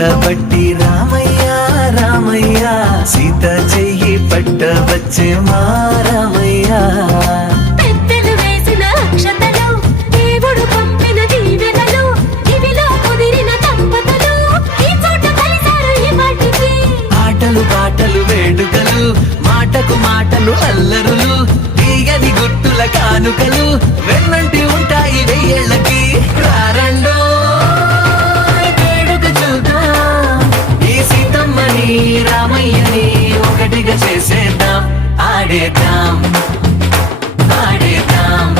పట్టబట్టి రామయ్య రామయ్య సీత చెయ్యి పట్టవచ్చే మా రామయ్య. పెద్దలు వేసిన అక్షతలు దేవుడు పంపిన దీవెనలు ఇవిలో కుదిరిన దంపతులు ఈ చోట కలిసారు ఈ వాటికి. ఆటలు పాటలు వేడుకలు మాటకు మాటలు అల్లరులు తీయని గుర్తుల కానుకలు వెన్నంటి ఉంటాయి వెయ్యేళ్ళకి. రారండో వేడుక చూద్దాం ఈ సీతమ్మని రామయ్యని ఒకటిగా చేసేద్దాం. ఆడేద్దాం ఆడేద్దాం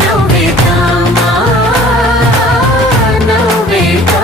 నవ్వేద్దాం నవ్వేద్దాం.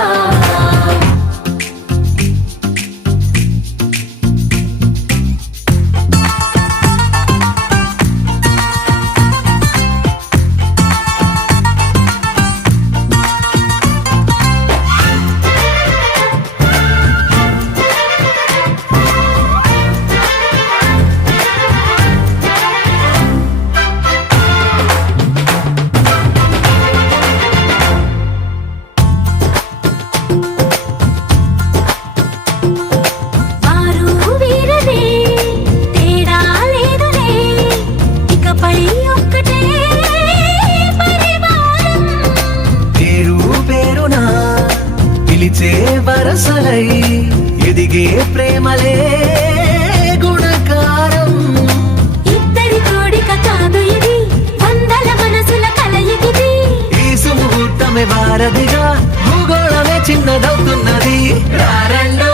వరసలై ఎదిగే ప్రేమలే గుణకారం. ఇద్దరి కోడిక కాదు ఇది వందల మనసుల కలయికిది. ఈ సుముహూర్తమే వారధిగా భూగోళమే చిన్నదవుతున్నది. రారండో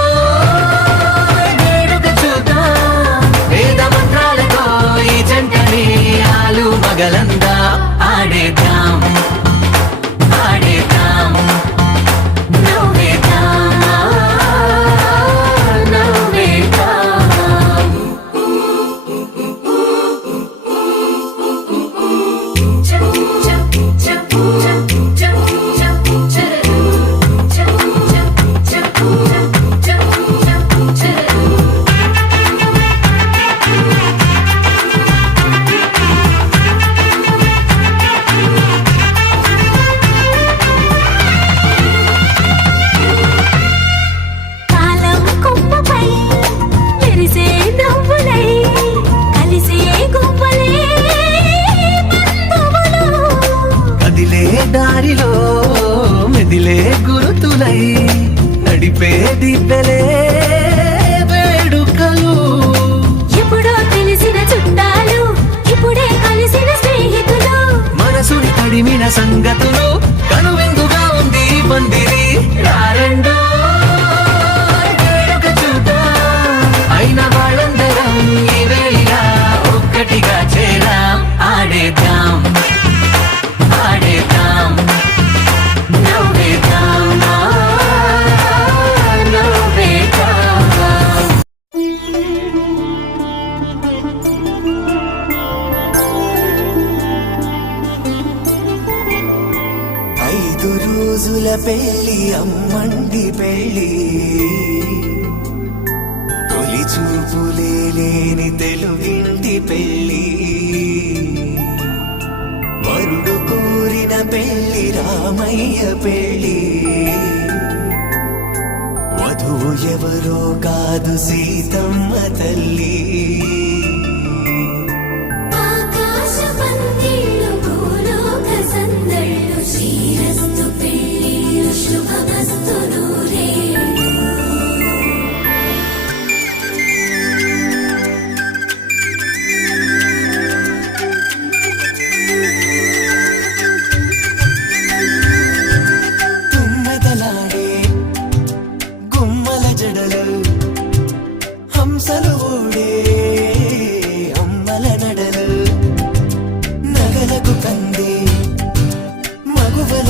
వేడుక చూద్దాం వేద మంత్రాలతో ఈ జంటని ఆలు మగలందా. ఆడేద్దాం ఆడేద్దాం దారిలో మెదిలే గురుతులై నడిపే దివ్యలే వేడుకలు. ఎప్పుడో తెలిసిన చుట్టాలు ఇప్పుడే కలిసిన స్నేహితులు మనసుని తడిమిన సంగతులు కనువిందుగా ఉంది పందిరి. రారండో వేడుక చూద్దాం అయిన వాళ్ళందరం ఈ వేళ ఒక్కటిగా చేరాం. ఆడేద్దాం ఆడేద్దాం నవ్వేద్దాం నవ్వేద్దాం. 5 రోజుల పెళ్లి అమ్మండి పెళ్లి తొలి చూపులే లేని తెలుగింటి పెళ్లి. వరుడు కోరిన పెళ్లి రామయ్య పెళ్లి. వధువు ఎవరో కాదు సీతమ్మ తల్లి. హంసలు ఊడే అమ్మల నడలు నగలకు కంది మగువల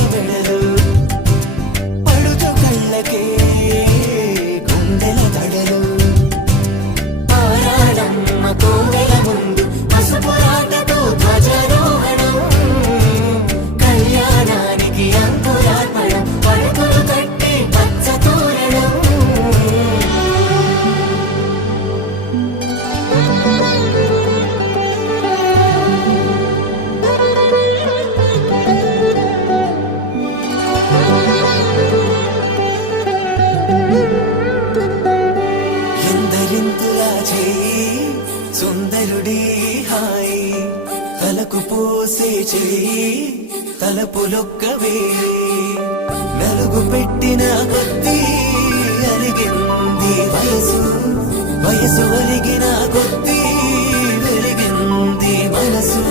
తలకు పోసే చెయ్యి తలపులొక్కవే నలుగు పెట్టిన కొద్దీ అలిగింది వయసు వయసు ఒలిగిన కొద్దీ వెలిగింది మనసు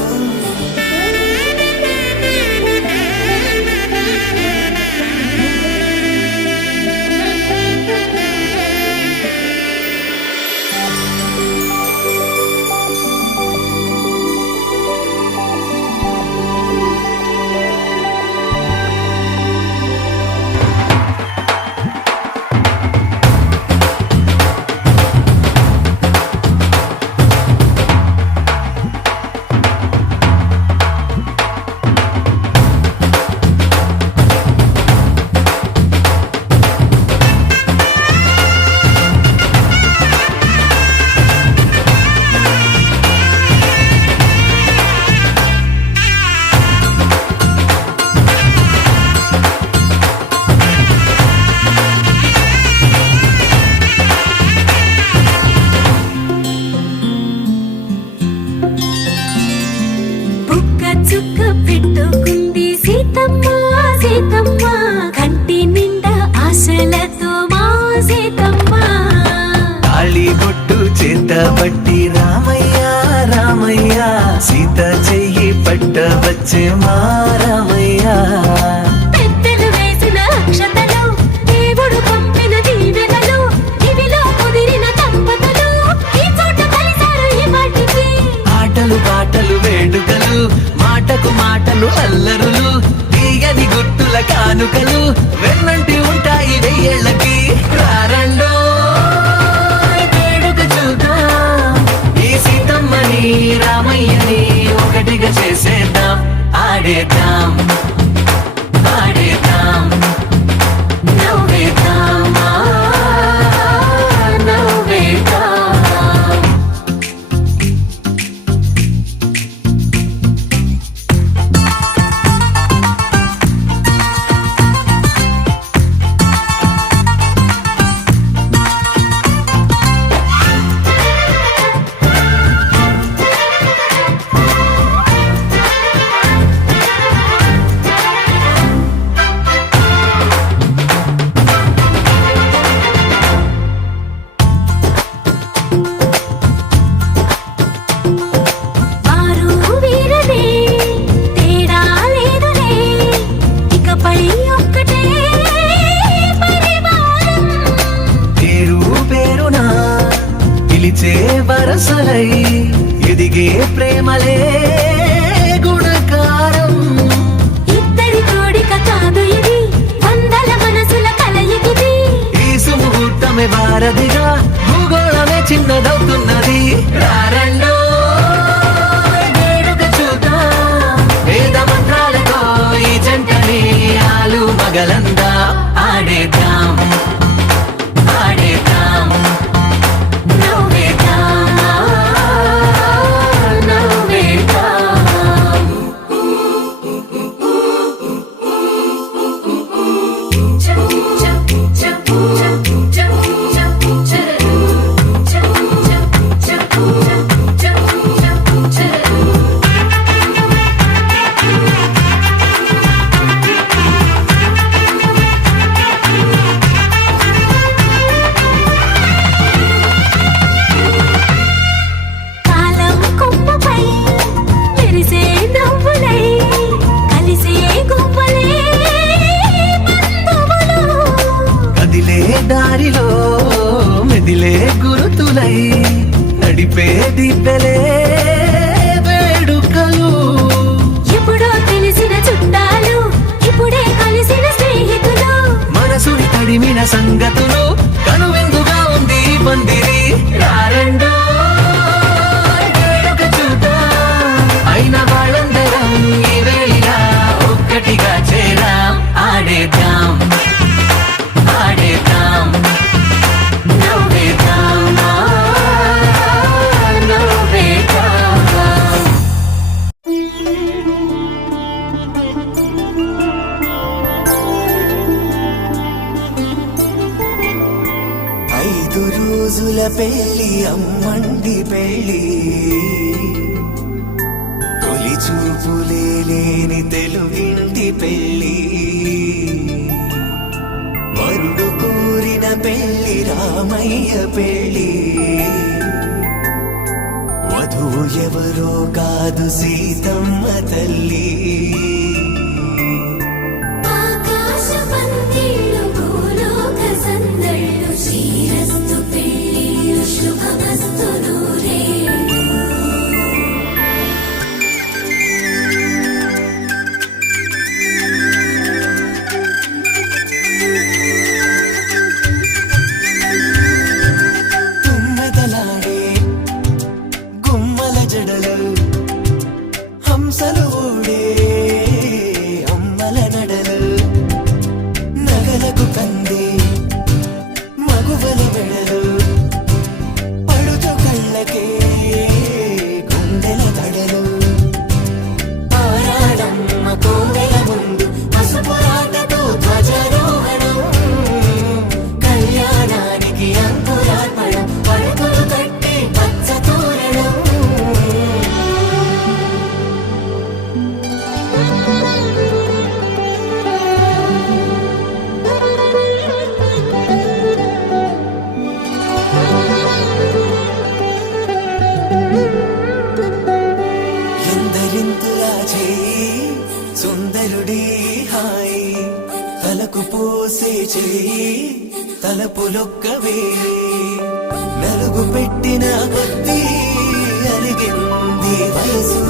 చుక్క పెట్టుకుంది సీతమ్మ సీతమ్మ కంటి నిండా ఆశలతో మా సీతమ్మ తాళి బొట్టు చేత పట్టి రామయ్య రామయ్య సీత చెయ్యి పట్ట వచ్చే మా రామయ్య పెద్దలు వేసిన అక్షతలు దేవుడు పంపిన దీవెనలు ఇవిలో కుదిరిన దంపతులు ఈ చోట కలిసారు ఈ మాటికి ఆటలు పాటలు వేడుకలు మాటకు మాటలు అల్లరులు తీయని గుట్టుల కానుకలు వెన్నంటి ఉంటాయి వెయ్యేళ్ళకి రారండో వేడుక చూద్దాం ఈ సీతమ్మని రామయ్యని ఒకటిగా చేసేద్దాం ఆడేద్దాం ఆడేద్దాం నవ్వేద్దాం నవ్వేద్దాం వారు వీరనే తేడా లేదులే ఇకపై ఒక్కటే పరివారం పేరు పేరున పిలిచే వరసలై ఎదిగే ప్రేమలే గుణకారం ఇద్దరి కోడిక కాదు ఇది వందల మనసుల కలయికిది ఈ సుముహూర్తమే వారధిగా భూగోళమే చిన్నదవుతున్నది రారండో వేడుక చూద్దాం వేద మంత్రాలతో ఈ జంటని ఆలు మగలందా ఆడేద్దాం ఆడేద్దాం నవ్వేద్దాం నవ్వేద్దాం కాలం కొమ్మపై మెరిసే నవ్వులై కలిసే గుంపలే బంధువులు కదిలే దారిలో మెదిలే గురుతులై నడిపే దిబ్బెలే వేడుకలు ఎప్పుడో తెలిసిన చుట్టాలు ఇప్పుడే కలిసిన స్నేహితులు మనసుని తడిమిన సంగతులు కనువిందుగా ఉంది ఈ పందిరి రారండో వేడుక చూద్దాం అయిన వాళ్ళందరం ఈ వేళ ఒక్కటిగా చేరాం ఆడేద్దాం ఆడేద్దాం నవ్వేద్దాం నవ్వేద్దాం ఐదు రోజుల పెళ్లి అమ్మండి పెళ్లి తొలి చూపులే లేని తెలుగింటి పెళ్ళి వరుడు కోరిన పెళ్ళి రామయ్య పెళ్ళి వధువు ఎవరో కాదు సీతమ్మ తల్లి ఆకాశ పందిళ్ళు భూలోక సందళ్ళు శ్రీరస్తు పెళ్ళిళ్ళు శుభమస్తు నూరేళ్ళు తుమ్మెదలాడే గుమ్మల జడలు హంసలు ఊడే అమ్మల నడలు నగలకు కంది మగువల వెడలు పడుచు కళ్ళకే గుండెల దడలు ఆరాడమ్మ కోవెల ముందు పసుపు రాటతో ధ్వజారోహణం కళ్యాణానికి అంకురార్పణం పడకలు కట్టి పచ్చ తోరణం ఎందరింతులా చేయి సుందరుడి హాయి తలకు పోసే చేయి తలపులొక్కవే నలుగు పెట్టిన కొద్దీ అలిగింది వయసు